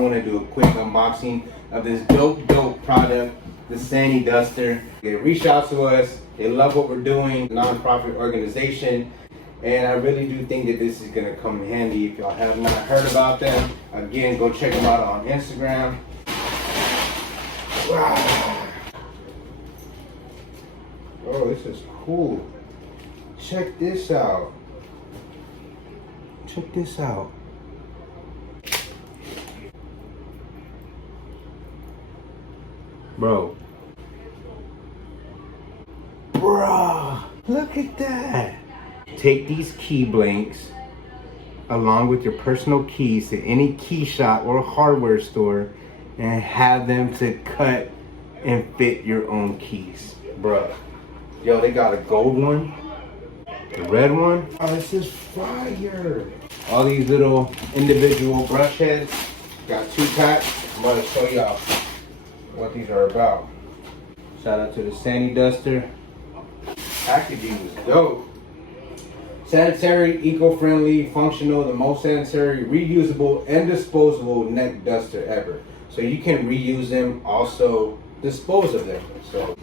want to do a quick unboxing of this dope product, the Sandy Duster. They reach out to us. They love what we're doing, non-profit organization. And I really do think that this is going to come in handy. If y'all have not heard about them, again, go check them out on Instagram. Wow. Oh, this is cool. Check this out. Check this out. Bro. Bruh, look at that. Take these key blanks along with your personal keys to any key shop or hardware store and have them to cut and fit your own keys. Bruh. Yo, they got a gold one, the red one. Oh, this is fire. All these little individual brush heads. Got 2 packs. I'm going to show y'all what these are about. Shout out to the Sandy Duster. Packaging is dope. Sanitary, eco-friendly, functional, the most sanitary, reusable, and disposable neck duster ever. So you can reuse them, also dispose of them. So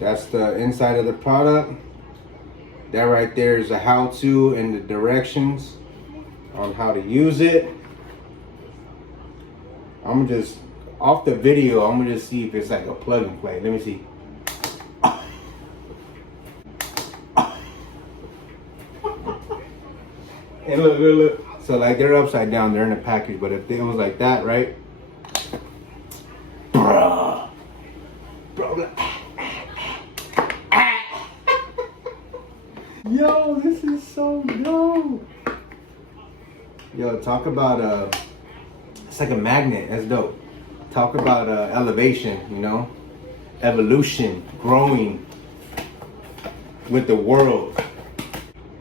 that's the inside of the product. That right there is a how-to and the directions on how to use it. I'm gonna just, off the video, I'm gonna just see if it's like a plug and play. Let me see. And look. So like they're upside down, they're in a package, but if it was like that, right? Bro. Yo, this is so dope. Yo, talk about it's like a magnet. That's dope. Talk about elevation, you know, evolution, growing with the world.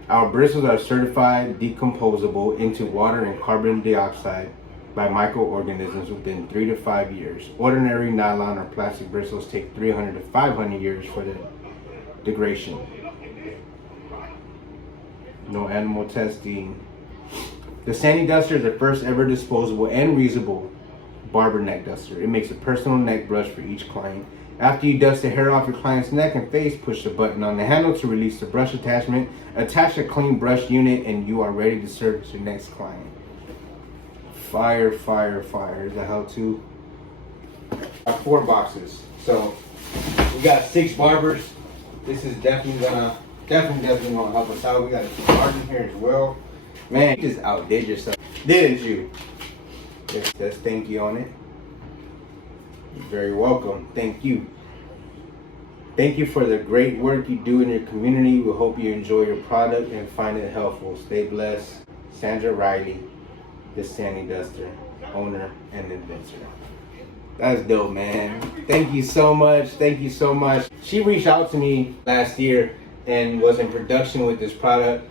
Our bristles are certified decomposable into water and carbon dioxide by microorganisms within 3 to 5 years. Ordinary nylon or plastic bristles take 300 to 500 years for the degradation. No animal testing. The Sandy Duster is the first ever disposable and reusable barber neck duster. It makes a personal neck brush for each client. After you dust the hair off your client's neck and face, push the button on the handle to release the brush attachment. Attach a clean brush unit and you are ready to service your next client. Fire. The how-to. 4 boxes. So we got 6 barbers. This is definitely gonna help us out. We got a garden here as well. Man, you just outdid yourself, didn't you? It says thank you on it. You're very welcome. Thank you. Thank you for the great work you do in your community. We hope you enjoy your product and find it helpful. Stay blessed. Sandra Riley, the Sandy Duster, owner and inventor. That's dope, man. Thank you so much. Thank you so much. She reached out to me last year and was in production with this product.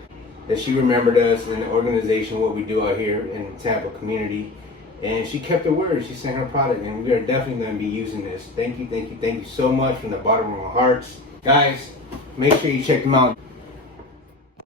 That she remembered us in the organization, what we do out here in the Tampa community. And she kept her word. She sent her product, and we are definitely going to be using this. Thank you so much from the bottom of our hearts. Guys, make sure you check them out.